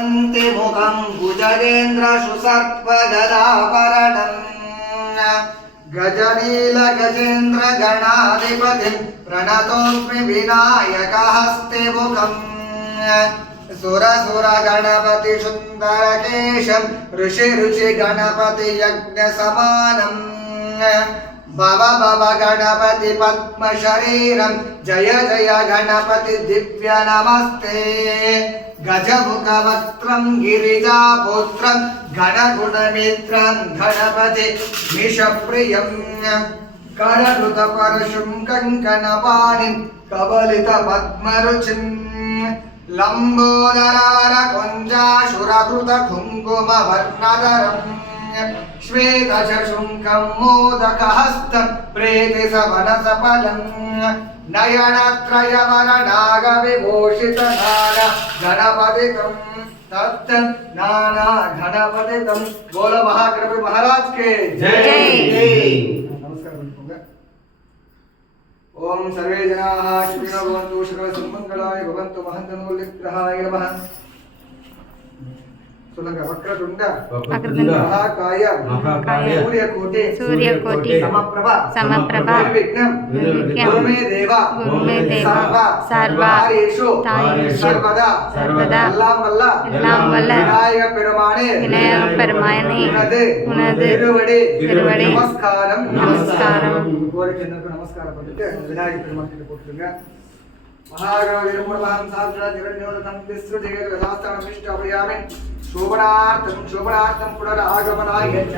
मुखं भुजगेन्द्र सुसर्पगदाभरणं गजनील गजेन्द्र गणाधिपतिं प्रणतोऽस्मि विनायकहस्ते मुखम् सुरसुर गणपति सुन्दरकेशं ऋषि ऋषि गणपति यज्ञसमानम् भव भव गणपति पद्मशरीरं जय जय गणपति दिव्य नमस्ते गजमुखवक्त्रं गिरिजापुत्रं गणगुणमित्रं गणपति मिषप्रियं करकृतपरशुं कङ्कणपाणिं कबलितपद्मरुचिं लम्बोदरार कुञ्जाशुरकृतकुङ्कुमवर्णधरम् श्वेतशशुङ्कं मोदकहस्तं प्रीतिसवनसफलं नयनत्रयवरनागविभूषितनाना गणपतितं तत्तं नाना गणपतितं। बोलो महागणपति महाराज के जय। ओम सर्वे जनाः सुखिनो भवन्तु सर्वसन्मङ्गलाय भवन्तु महन्तमूल्यग्रहाय नमः। சொல்லுங்க வக்ரதுண்ட மகாகாய சூரியகோட்டி சமப்பிரபா நிர்விக்னம் குருமே தேவா சர்வ காரியேஷு சர்வதா எல்லாம் வல்ல விநாயக பெருமானே உனது திருவடி நமஸ்காரம் கோரிக்கைக்கு நமஸ்காரம் பண்ணிட்டு விநாயக பெருமான் கிட்ட போட்டுருங்க। महागणपतिर्मूलमहं साक्षात् विस्तृतिगत शास्त्रमिष्टापयामि शोभनार्थं पुनरागमनाय च